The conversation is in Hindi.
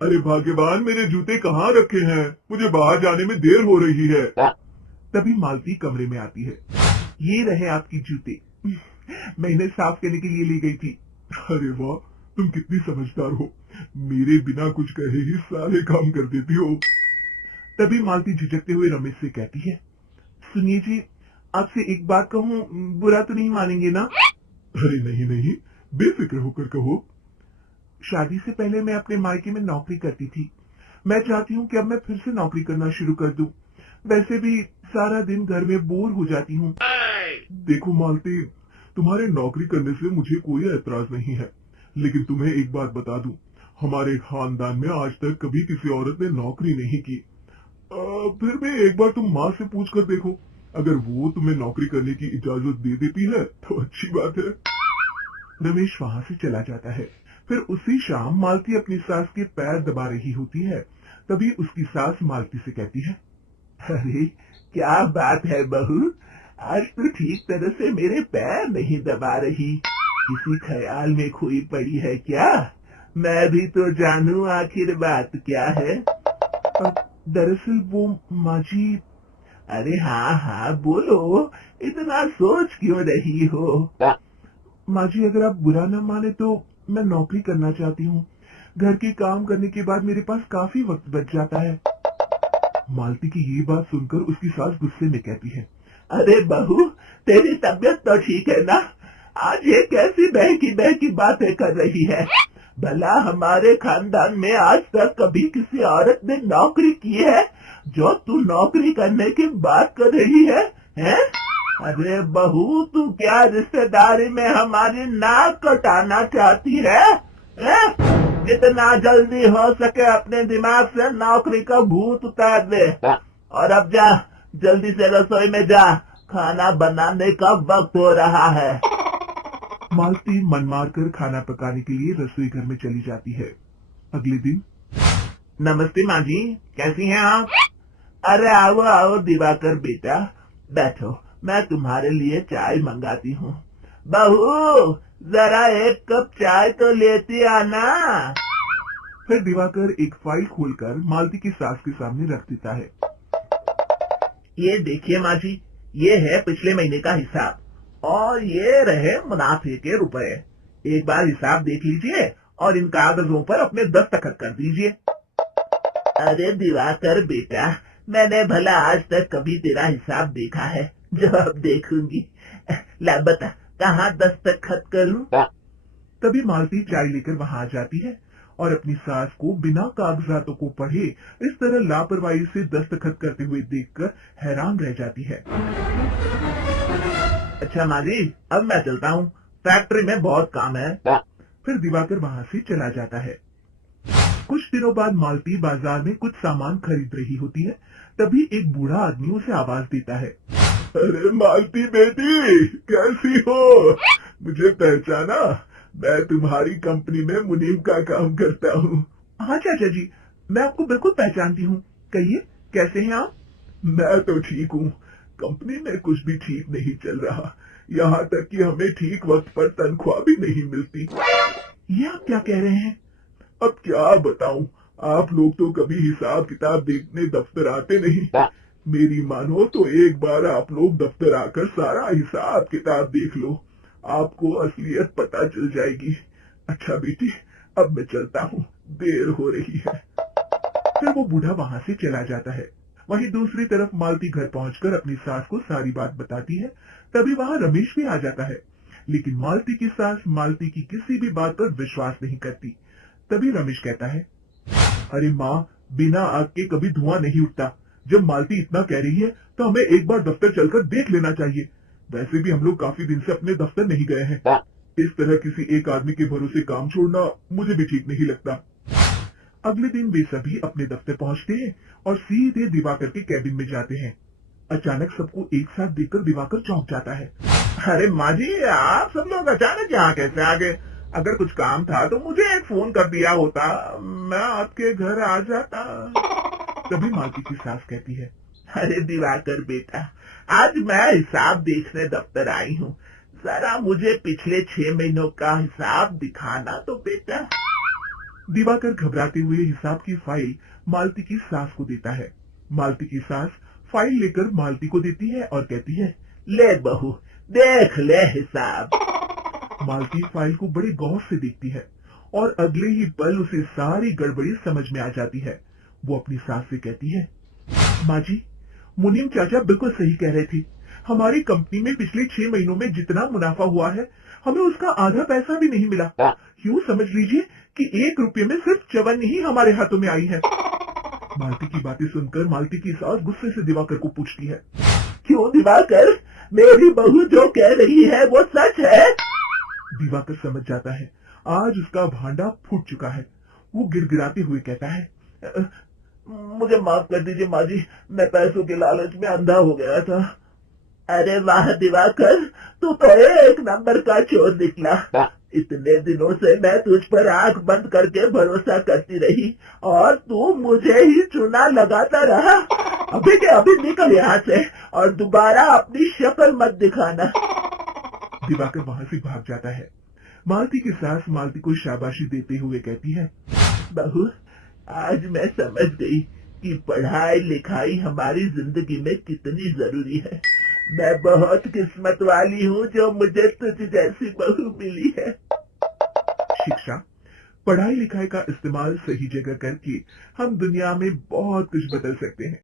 अरे भाग्यवान, मेरे जूते कहाँ रखे हैं? मुझे बाहर जाने में देर हो रही है। तभी मालती कमरे में आती है। ये रहे आपकी जूते। मैं इन्हें साफ करने के लिए ले गई थी। अरे वाह, तुम कितनी समझदार हो। मेरे बिना कुछ कहे ही सारे काम कर देती हो। तभी मालती झिझकते हुए रमेश से कहती है, सुनिए जी, आपसे एक बात कहूँ, बुरा तो नहीं मानेंगे ना? अरे नहीं नहीं, बेफिक्र होकर कहो। शादी से पहले मैं अपने मायके में नौकरी करती थी। मैं चाहती हूँ कि अब मैं फिर से नौकरी करना शुरू कर दूं। वैसे भी सारा दिन घर में बोर हो जाती हूँ। देखो मालती, तुम्हारे नौकरी करने से मुझे कोई ऐतराज नहीं है, लेकिन तुम्हें एक बात बता दूं, हमारे खानदान में आज तक कभी किसी औरत ने नौकरी नहीं की। फिर भी एक बार तुम माँ से पूछ कर देखो, अगर वो तुम्हें नौकरी करने की इजाजत दे देती है तो अच्छी बात है। रमेश वहाँ से चला जाता है। फिर उसी शाम मालती अपनी सास के पैर दबा रही होती है। तभी उसकी सास मालती से कहती है, अरे क्या बात है बहू, आज तो ठीक तरह से मेरे पैर नहीं दबा रही। किसी ख्याल में खोई पड़ी है क्या? मैं भी तो जानूं आखिर बात क्या है। दरअसल वो माँ जी। अरे हाँ हाँ बोलो, इतना सोच क्यों रही हो? माँ जी, अगर आप बुरा न माने तो मैं नौकरी करना चाहती हूँ। घर के काम करने के बाद मेरे पास काफी वक्त बच जाता है। मालती की ये बात सुनकर उसकी सास गुस्से में कहती है, अरे बहू, तेरी तबीयत तो ठीक है ना? आज ये कैसी बहकी बातें कर रही है? भला हमारे खानदान में आज तक कभी किसी औरत ने नौकरी की है जो तू नौकरी करने की बात कर रही है? हैं? अरे बहू, तू क्या रिश्तेदारी में हमारी नाक कटाना चाहती है? हैं? जितना जल्दी हो सके अपने दिमाग से नौकरी का भूत उतार दे। और अब जा, जल्दी से रसोई में जा, खाना बनाने का वक्त हो रहा है। मालती मन मार कर खाना पकाने के लिए रसोई घर में चली जाती है। अगले दिन। नमस्ते माँ जी, कैसी हैं आप? अरे आओ आओ दिवाकर बेटा, बैठो, मैं तुम्हारे लिए चाय मंगाती हूँ। बहू, जरा एक कप चाय तो लेती आना। फिर दिवाकर एक फाइल खोलकर मालती की सास के सामने रख देता है। ये देखिए माँ जी, ये है पिछले महीने का हिसाब और ये रहे मुनाफे के रुपए। एक बार हिसाब देख लीजिए और इन कागजों पर अपने दस्तखत कर दीजिए। अरे दिवाकर बेटा, मैंने भला आज तक कभी तेरा हिसाब देखा है जो अब देखूंगी? ला बता, कहाँ दस्तखत करूं? तभी मालती चाय लेकर वहाँ आ जाती है और अपनी सास को बिना कागजातों को पढ़े इस तरह लापरवाही से दस्तखत करते हुए देखकर हैरान रह जाती है। अच्छा माँ जी, अब मैं चलता हूँ, फैक्ट्री में बहुत काम है। फिर दिवाकर वहाँ से चला जाता है। कुछ दिनों बाद मालती बाजार में कुछ सामान खरीद रही होती है। तभी एक बूढ़ा आदमी उसे आवाज देता है, अरे मालती बेटी, कैसी हो? मुझे पहचाना? मैं तुम्हारी कंपनी में मुनीम का काम करता हूँ। हाँ चाचा जी, मैं आपको बिल्कुल पहचानती हूँ। कहिए, कैसे हैं आप? मैं तो ठीक हूँ। कंपनी में कुछ भी ठीक नहीं चल रहा, यहाँ तक कि हमें ठीक वक्त पर तनख्वाह भी नहीं मिलती। ये आप क्या कह रहे हैं? अब क्या बताऊं, आप लोग तो कभी हिसाब किताब देखने दफ्तर आते नहीं। मेरी मानो तो एक बार आप लोग दफ्तर आकर सारा हिसाब किताब देख लो, आपको असलियत पता चल जाएगी। अच्छा बेटी, अब मैं चलता हूँ, देर हो रही है। फिर वो बूढ़ा वहाँ से चला जाता है। वहीं दूसरी तरफ मालती घर पहुंचकर अपनी सास को सारी बात बताती है। तभी वहाँ रमेश भी आ जाता है, लेकिन मालती की सास मालती की किसी भी बात पर विश्वास नहीं करती। तभी रमेश कहता है, अरे माँ, बिना आग के कभी धुआं नहीं उठता। जब मालती इतना कह रही है तो हमें एक बार दफ्तर चलकर देख लेना चाहिए। वैसे भी हम लोग काफी दिन से अपने दफ्तर नहीं गए हैं। इस तरह किसी एक आदमी के भरोसे काम छोड़ना मुझे भी ठीक नहीं लगता। अगले दिन वे सभी अपने दफ्तर पहुंचते हैं और सीधे दिवाकर के कैबिन में जाते हैं। अचानक सबको एक साथ देखकर दिवाकर चौंक जाता है। अरे माँ जी, आप सब लोग अचानक यहाँ कैसे आ गए? अगर कुछ काम था तो मुझे एक फोन कर दिया होता, मैं आपके घर आ जाता। तभी मालती की सास कहती है, अरे दिवाकर बेटा, आज मैं हिसाब देखने दफ्तर आई हूँ, जरा मुझे पिछले 6 महीनों का हिसाब दिखाना तो बेटा। दिवाकर घबराते हुए हिसाब की फाइल मालती की सास को देता है। मालती की सास फाइल लेकर मालती को देती है और कहती है, ले बहू, देख ले हिसाब। मालती फाइल को बड़े गौर से देखती है और अगले ही पल उसे सारी गड़बड़ी समझ में आ जाती है। वो अपनी सास से कहती है, माँ जी, मुनीम चाचा बिल्कुल सही कह रहे थे। हमारी कंपनी में पिछले 6 महीनों में जितना मुनाफा हुआ है, हमें उसका आधा पैसा भी नहीं मिला। यूँ समझ लीजिए कि 1 रुपये में सिर्फ चवन्नी ही हमारे हाथों में आई है। मालती की बातें सुनकर मालती की सास गुस्से से दिवाकर को पूछती है, क्यों दिवाकर, मेरी बहू जो कह रही है वो सच है? दिवाकर समझ जाता है आज उसका भांडा फूट चुका है। वो गिड़गिड़ाते हुए कहता है, "अ, मुझे माफ कर दीजिए माँ जी, मैं पैसों के लालच में अंधा हो गया था। अरे वाह दिवाकर, तू तो एक नंबर का चोर निकला। इतने दिनों से मैं तुझ पर आंख बंद करके भरोसा करती रही और तू मुझे ही चूना लगाता रहा। अभी के अभी निकल यहाँ से और दोबारा अपनी शक्ल मत दिखाना। दिवाकर वहाँ से भाग जाता है। मालती की सास मालती को शाबाशी देते हुए कहती है, बहू, आज मैं समझ गई कि पढ़ाई लिखाई हमारी जिंदगी में कितनी जरूरी है। मैं बहुत किस्मत वाली हूँ जो मुझे तुझ जैसी बहू मिली है। शिक्षा, पढ़ाई लिखाई का इस्तेमाल सही जगह करके हम दुनिया में बहुत कुछ बदल सकते हैं।